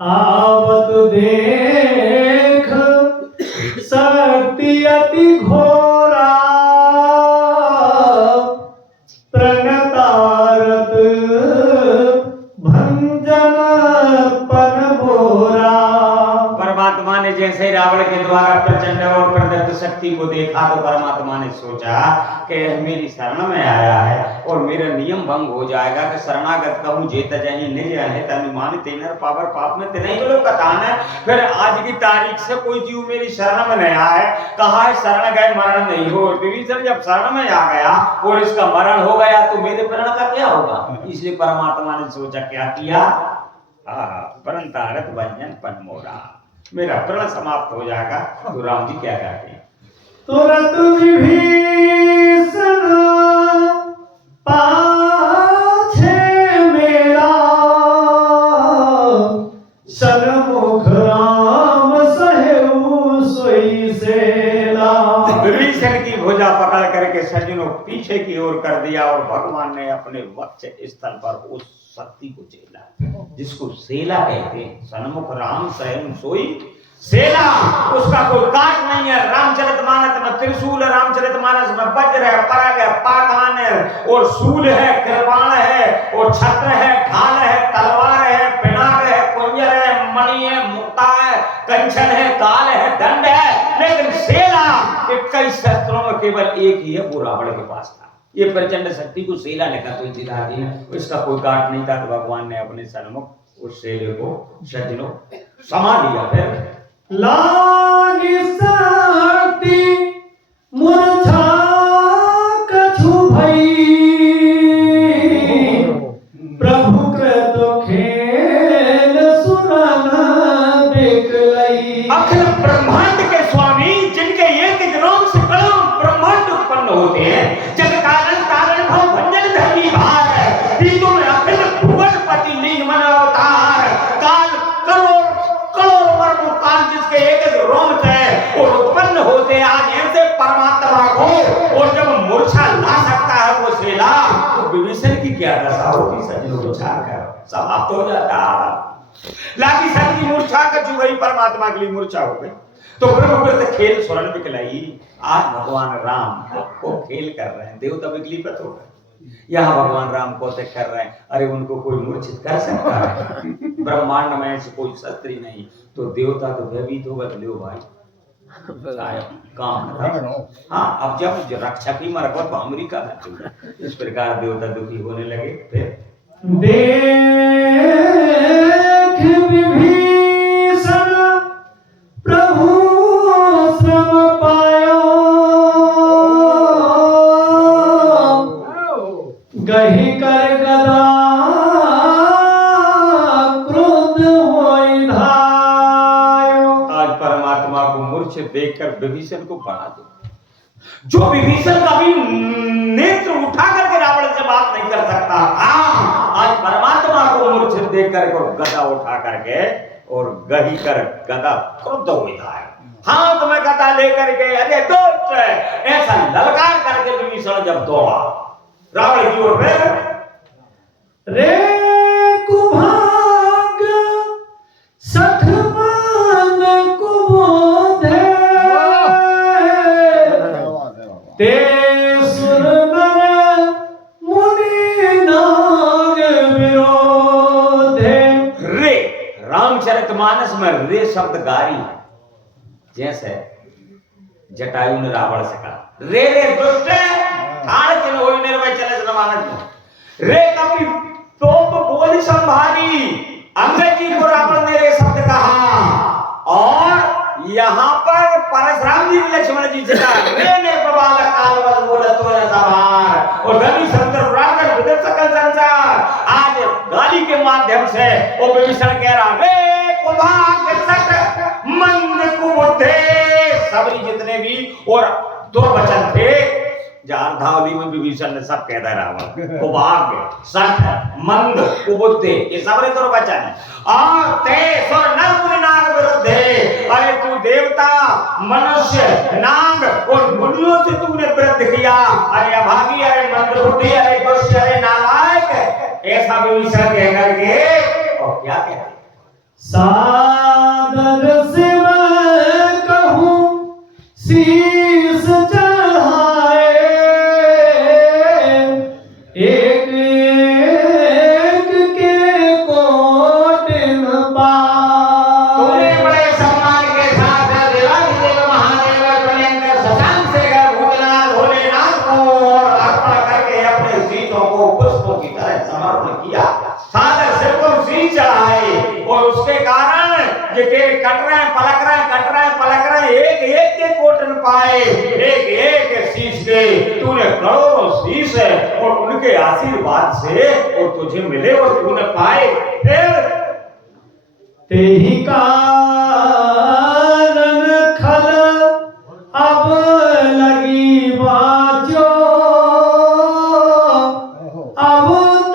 आवत देख शक्ति अति घोरा प्रणतारत भंजन पन बोरा। परमात्मा ने जैसे रावण के द्वारा प्रचंड और प्रदत्त शक्ति को देखा तो परमात्मा ने सोचा कि मेरी शरण में आया है और मेरा नियम भंग हो जाएगा कि शरणागत कहूँ जेत जही निज अनहित अनुमान तेनर पावर पाप में तेने बोलो कथान है। फिर आज की तारीख से कोई जीव मेरी शरण में नहीं आया है, कहा है शरण गए मरण नहीं हो। विभीषण जब शरण में आ गया और इसका मरण हो गया तो मेरे प्रण का क्या होगा। इसलिए परमात्मा ने सोचा क्या किया, परंतारत भंजन पन मोरा, मेरा प्रण समाप्त हो जाएगा। तो राम जी क्या कहते हैं, तुरंत विभीषण पाछे मेरा सन्मुख राम सहेऊ सोई सेला। विभीषण की भुजा पकड़ करके सज्जनों पीछे की ओर कर दिया और भगवान ने अपने वक्ष स्थल पर उस शक्ति को झेला जिसको सेला कहते हैं। सन्मुख राम सहेऊ सोई सेना, उसका कोई काट नहीं है। रामचरितमानस में त्रिशूल, रामचरितमानस में वज्र है, परग है, पाखान है और शूल है, कृपाण है और छत्र है, ढाल है, तलवार है, पिनाक है, कुंजर है, मणि है, मुक्ता है, कंचन है, काल है, दंड है। लेकिन सेना 21 शस्त्रों में केवल एक ही है, वो रावण के पास था। ये प्रचंड शक्ति को सेना ने कहा जिला दी, इसका कोई काट नहीं था। तो भगवान ने अपने सन्मुख उस सेले को सज्जनों समा दिया। फिर लागी शक्ति मूर्छा कछु भई प्रभु कृत खेल सुनन बिकलई। अखिल ब्रह्मांड के स्वामी जिनके एक नाम से करोड़ ब्रह्मांड उत्पन्न होते हैं, जग कारण कारण भव भंजन धर्मी भार, तीनों में अखिल भुवन पति लीन मन अवतार, काल करोड़ करोड़ वर्म काल जिसके एक रोम है और उत्पन्न होते आज ऐसे परमात्मा को, और जब मूर्छा ला सकता है वो सेला, तो विभीषण की क्या दशा होती। सज्जनों को छाकर समाप्त हो जाता। लागी शक्ति मूर्छा का चुगई, परमात्मा के लिए मूर्छा हो गई। तो ब्रह्मकृत खेल स्वर्ण बिकलाई। आज भगवान राम को खेल कर रहे हैं, देवता विकलिपत हो गए। यहाँ भगवान राम को तय कर रहे हैं, अरे उनको कोई मूर्छित कर सकता है। ब्रह्मांड में ऐसे कोई शस्त्र ही नहीं, तो देवता तो भयभीत होगा। तो लो भाई काम हाँ, अब जब रक्षा की मरकत तो अमेरिका में, इस प्रकार देवता दुखी होने लगे। फिर देख विभीषण प्रभु श्रम पायो गही कर गदा क्रोध होई धायो। आज परमात्मा को मूर्छित देखकर विभीषण को बढ़ा दो। जो विभीषण कभी नेत्र उठा करके रावण से बात नहीं कर सकता, आज परमात्मा को मूर्छित देख करके और गदा उठा करके और गही कर गदा क्रुद्ध हो जाए, हाथ में गदा लेकर के अरे दोस्त ऐसा ललकार करके विभीषण जब दौड़ा रावण की ओर में, रे कुभाग सठ मान कुबोधे ते सुर नर मुनि नाग विरोधे। रे रामचरितमानस में रे शब्द गारी है, जैसे जटायु ने रावण से कहा रे रे दुष्ट ठाड़ के होई निर्भय चले समानत रे कभी तोप बोली संभारी। अंग्रेजी को रावण ने रे शब्द कहा और यहाँ पर परशुराम जी ने लक्ष्मण जी से कहा रे ने प्रबाल काल बल बोला तो सवार और धनी संतर रागर विदर सकल संसार। आज गाली के माध्यम से वो विभीषण कह रहा रे कुभाग सट मंद कुबुद्धे, सबरी जितने भी और दो वचन थे जारधावली में विभीषण ने सब कह रहा कुभाग्य सठ मंद कुबुद्धि ये सब रे तोर वचन और ते सो नर मुनि नाग विरुद्धे अरे तू देवता मनुष्य नाग और मुनियों से तूने विरुद्ध किया अरे अभागी अरे मंद बुद्धि अरे दुष्ट अरे नालायक ऐसा विभीषण कह करके और क्या कहते सादर से मैं कहूँ शीश चढ़ाए एक एक के कोट न पाए। तूने बड़े सम्मान के साथ देवाधिदेव महादेव कलेंगर शशांक शेखर भूतनाथ भोलेनाथ को और अर्पण करके अपने शीशों को पुष्पों की तरह समर्पण किया सादर सिर को शीश चढ़ाए और उसके कारण ये के कट रहे हैं पलक रहे हैं एक एक के कोटन पाए एक एक शीश के तूने करोड़ों शीश और उनके आशीर्वाद से और तुझे मिले और तूने पाए फिर तेहि कारण खल अब लगी बाजो अब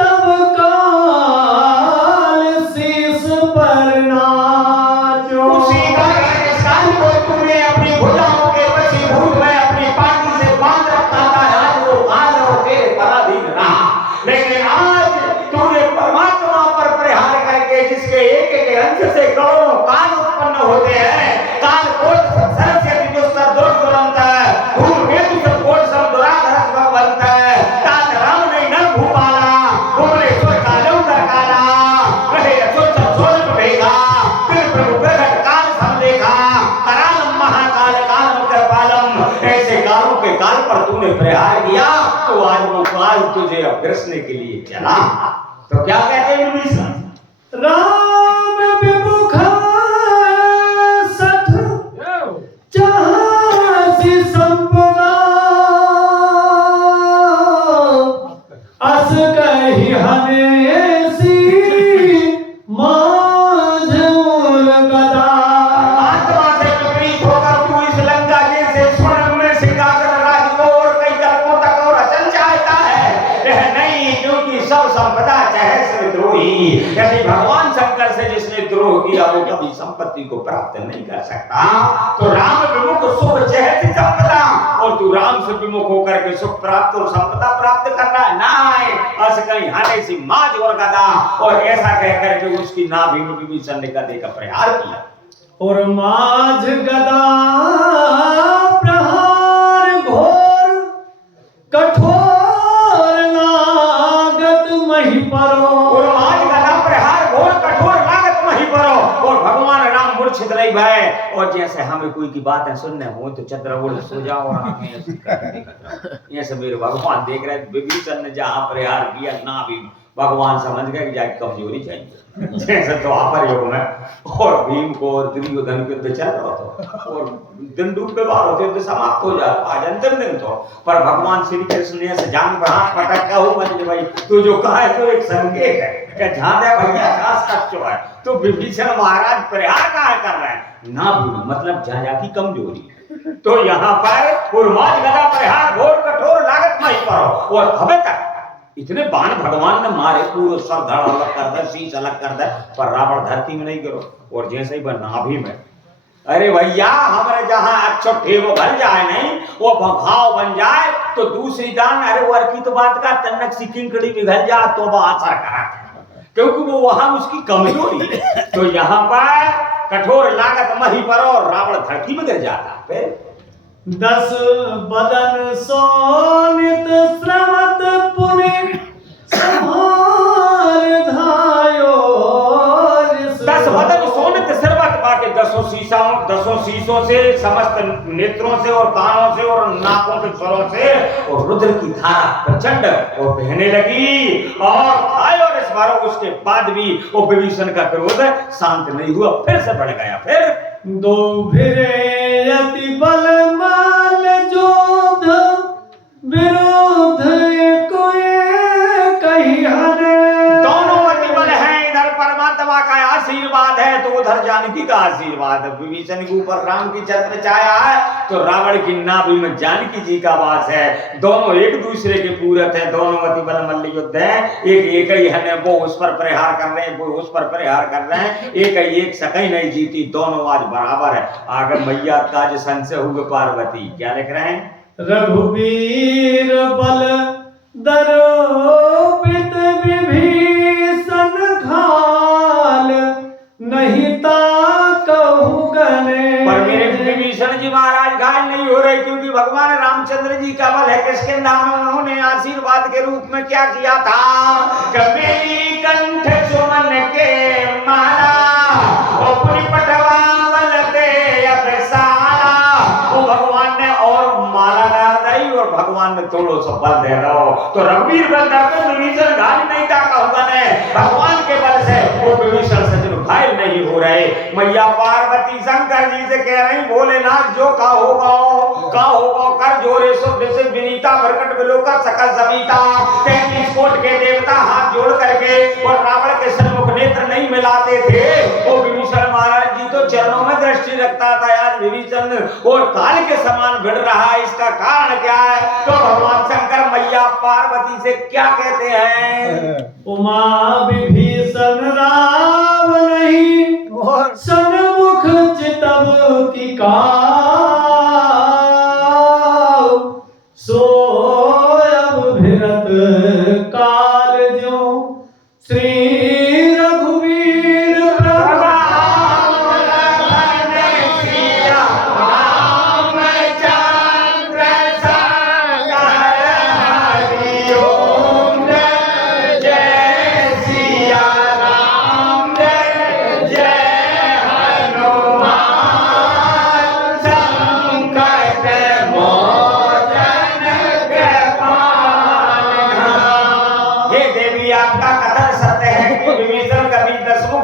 तब काल शीश पर नाचो। उसी कारण को तूने अपनी भुजाओं के वशीभूत में अपनी पार्टी से बांध रखा था आज वो काल और तेरे पराधीन रहा लेकिन आज तूने परमात्मा पर प्रहार करके जिसके एक एक अंश से करोड़ों काल उत्पन्न होते हैं काल कोट सरस्वती दुस्तर दुर्गुणंत धूम केतु सब कोट सब दुराधरस भगवंत तात राम नहीं न भूपाला भुवनेश्वर कालम कर काला रहे अचुत सोल भेगा फिर प्रभु प्रगट काल सब देखा करालम महाकाल कालम कृपालम ऐसे कालों के काल पर तूने प्रहार किया तो आज वो काल तुझे अब ग्रसने के लिए चला तो क्या कहते हैं विभीषण राम विमुख सठ चासी संपदा अस कही हनेसी माझ उर गदा। आत्मा से विपरीत होकर तू इस लंका जैसे स्वर्ण में सिंहासन राज को और कई कल्पों तक और अचल चाहता है यह नहीं क्योंकि सब संपदा चाहे द्रोही यदि भगवान शंकर से जिसने द्रोह किया वो कभी संपत्ति को प्राप्त नहीं कर सकता तो राम विमुख सुख चहती संपदा और तू राम से विमुख होकर के सुख प्राप्त और संपदा प्राप्त कर रहा है ना है अस कहीं हाने सी माज और गदा और ऐसा कहकर के उसकी नाभि में विभीषण ने गदे का प्रहार किया और माझ गदा प्रहार घोर कठोर लागत मही परो। और आज गदा प्रहार घोर कठोर लागत मही परो और भगवान राम मूर्छित नहीं भय और जैसे हमें कोई की बातें सुनने हो तो चंद्र ओढ़ सो जाओ और आंखें ऐसे करके ये सब मेरे भगवान देख रहे विभीषण ने जहां प्रहार किया ना भी भगवान समझ गए कि जाके कमजोरी चाहिए जैसे तो आपर योग में और भीम को और दुर्योधन के युद्ध चल रहा था और दिन डूब के बाहर होते तो समाप्त हो जाता आज अंतिम दिन तो पर भगवान श्री कृष्ण ने ऐसे जान पर हाथ पटक का हो बन भाई तू जो कहा है तो एक संकेत है कि जहां दे भैया खास कच्चो है तो विभीषण महाराज प्रहार कहां कर रहे हैं ना भी मतलब जहां जाकी कमजोरी तो यहाँ पर उर्माज गदा प्रहार घोर कठोर लागत नहीं पड़ो और हमें तक इतने बाण भगवान ने मारे पूरे सर धड़ अलग कर दे शीश अलग कर दे पर रावण धरती में नहीं गिरो और जैसे ही वह नाभि में अरे भैया हमारे जहां अच्छो ठेवो भर जाए नहीं वो घाव बन जाए तो दूसरी दान अरे वो की तो बात का तन्नक सी किंकड़ी पिघल जा तो वो असर करा क्योंकि वो वहां उसकी कमजोरी है तो यहाँ पर कठोर लागत मही पर और रावण धरती में गिर जाता फिर 10 बदन सोनित श्रवत पुनि संहार धायो। 10 बदन सोनित श्रवत बाके 10 शीशों से समस्त नेत्रों से और कानों से और नाकों के स्वरों से और रुद्र की धारा प्रचंड और बहने लगी और इस बार उसके बाद भी वो विभीषण का क्रोध शांत नहीं हुआ फिर से बढ़ गया फिर दो भिरे यति बल माल जोध विरोध कोई कही हरे। दोनों अति बल हैं इधर परमात्मा का आशीर्वाद है तो उधर उधर जानकी का आशीर्वाद है। विभीषण के ऊपर राम की छत्र छाया है तो रावण की नाभि में जानकी जी का वास है। दोनों एक दूसरे के पूरक है, दोनों अति बल मल्ल युद्ध है। एक ही है, वो उस पर प्रहार कर रहे हैं, वो उस पर प्रहार कर रहे हैं। एक सकई नहीं जीती, दोनों आज बराबर है। आगे मैया काज संशय हुए पार्वती क्या लिख रहे हैं? रघुवीर बल दरोपित विभीषण खाल नहीं ताकहु गने। पर मेरे विभीषण जी महाराज घायल नहीं हो रहे क्योंकि भगवान रामचंद्र जी का बल है। किसके नाम में उन्होंने आशीर्वाद के रूप में क्या किया था? कमेली कंठ सुमन के माला अपनी पटवावल दे अबसाला। वो भगवान ने और माला डाल दी और भगवान ने थोड़ो सा बल दे रहा हो तो रघुवीर बल दर्द विभीषण घायल नहीं ताका होगा ने भगवान के बल से वो विभीषण सचमुच घायल नहीं हो रहे। मैया पार्वती शंकर जी से कह रही भोलेनाथ जो का होगा कर जोरे सो जैसे विनीता प्रकट विलोका सकल सविता। 33 कोट के देवता हाथ जोड़ करके और रावण के सन्मुख नेत्र नहीं मिलाते थे। वो विभीषण महाराज जी तो चरणों में दृष्टि रखता था। आज विभीषण और काल के समान भिड़ रहा है, इसका कारण क्या है? तो भगवान शंकर मैया पार्वती से क्या कहते हैं? उमा विभीषण राम नहीं सन्मुख चितव की सो अब भिरत काल जो श्री रघुवीर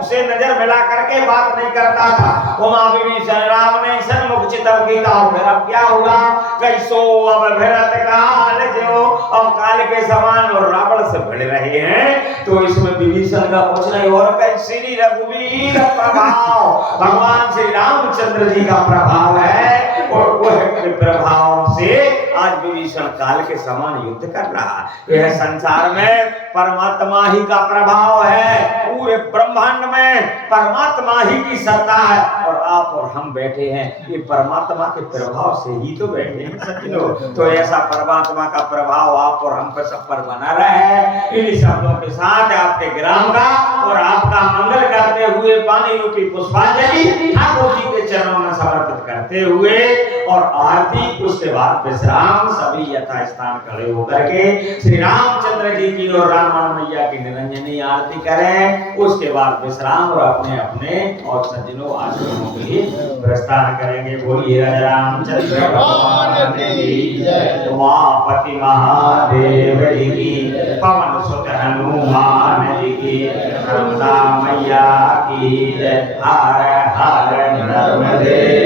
से नजर मिला करके बात नहीं करता था। उमा विभीषण राम ने सन्मुख चितव की कहा। फिर अब क्या हुआ? कैसो अब भरत काल जो अब काल के समान और रावण से भिड़ रहे हैं तो इसमें विभीषण का कुछ नहीं और श्री रघुवीर प्रभाव भगवान श्री रामचंद्र जी का प्रभाव है और वह प्रभाव से आज विभीषण काल के समान युद्ध कर रहा है। यह संसार में परमात्मा ही का प्रभाव है, पूरे ब्रह्मांड में परमात्मा ही की सत्ता है और आप और हम बैठे हैं ये परमात्मा के प्रभाव से ही तो बैठे हैं सज्जनों। तो ऐसा परमात्मा का प्रभाव आप और हम पर सब पर बना रहे। इन शब्दों के साथ आपके ग्राम का और आपका मंगल करते हुए पानी रूपी पुष्पांजलि ठाकुर जी के चरणों में समर्पित करते हुए और आरती उसके बाद विश्राम सभी यथा स्थान खड़े होकर के श्री रामचंद्र जी की और रामायण मैया की निरंजनी आरती करें। उसके बाद विश्राम और अपने अपने और सज्जनों आश्रमों के लिए प्रस्थान करेंगे। बोलिए रामचंद्र भगवान की जय, उमापति महादेव जी की, पवन सुत हनुमान जी की, नर्मदा मैया की जय। हर हर नर्मदे